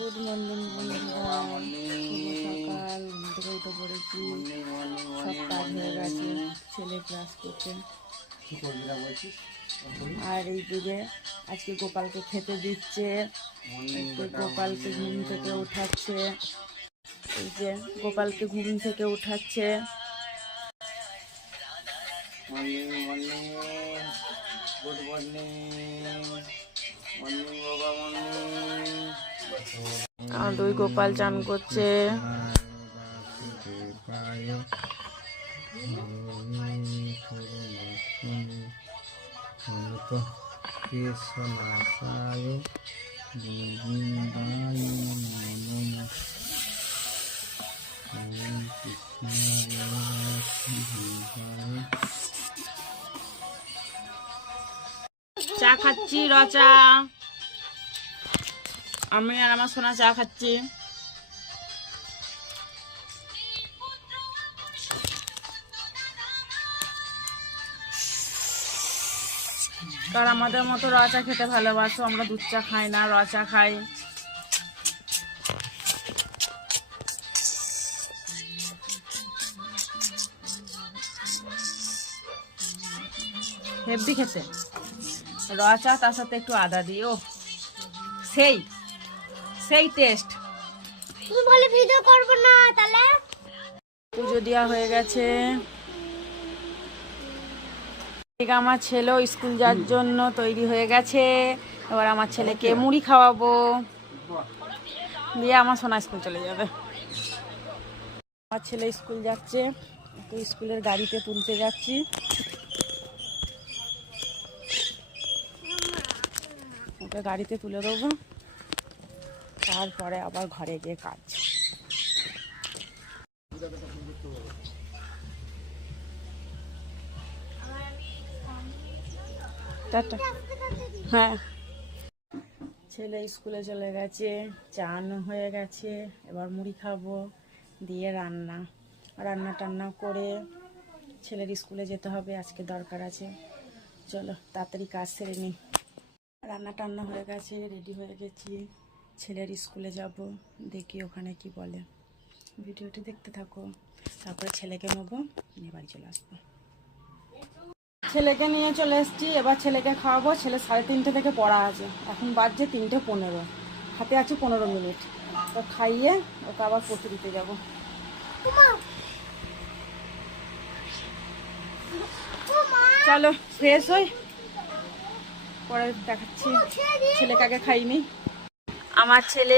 Good morning বন্ধুরা, শুভ সকাল। ঘুম থেকে উঠে পড়েছি, সব কাজ হয়ে গেছে। ছেলে ক্লাস করছে আর এই দিকে আজকে গোপালকে খেতে দিচ্ছে। গোপালকে ঘুম থেকে উঠাচ্ছে, এই যে গোপালকে ঘুম থেকে উঠাচ্ছে। গুড মর্নিং, মর্নিং বাবা, মর্নিং। আর দুই গোপাল চান করছে। চা খাচ্ছি, রচা। আমি আর আমার সোনা চা খাচ্ছি। কার আমাদের মতো রচা খেতে ভালোবাসো? আমরা দুধ চা খাই না, রচা খাই। হেভি খেতে রচা, তার সাথে একটু আদা দিয়ে, ও সেই সেই টেস্ট। তুমি বলে ভিডিও করব না তাহলে? পুজো দেওয়া হয়ে গেছে। আমার ছেলেও স্কুল যাওয়ার জন্য তৈরি হয়ে গেছে। এবার আমার ছেলেকে মুড়ি খাওয়াবো, দিয়ে আমার সোনা স্কুল চলে যাবে। আমার ছেলে স্কুল যাচ্ছে, তো স্কুলের গাড়িতে তুলতে যাচ্ছি। ওকে গাড়িতে তুলে দেবো, তারপরে আবার ঘরে গিয়ে কাজ। টাটা। হ্যাঁ, ছেলে স্কুলে চলে গেছে, চান হয়ে গেছে। এবার মুড়ি খাবো, দিয়ে রান্না টান্না করে ছেলের স্কুলে যেতে হবে, আজকে দরকার আছে। চলো তাড়াতাড়ি কাজ সেরে নিই। রান্না টান্না হয়ে গেছে, রেডি হয়ে গেছি, ছেলের স্কুলে যাব। দেখি ওখানে কি বলে, ভিডিওটি দেখতে থাকো। তারপরে ছেলেকে নেবো, নিয়ে বাড়ি চলে আসবো। ছেলেকে নিয়ে চলে এসেছি, এবার ছেলেকে খাওয়াবো। ছেলে 3:30 থেকে পড়া আছে, এখন বাজছে 3:15, হাতে আছে 15 মিনিট। তো খাইয়ে ওকে আবার পড়তে দিতে যাবো। চলো ফ্রেশ হই, পরে দেখাচ্ছি। ছেলেকে আগে খাইনি। আমার ছেলে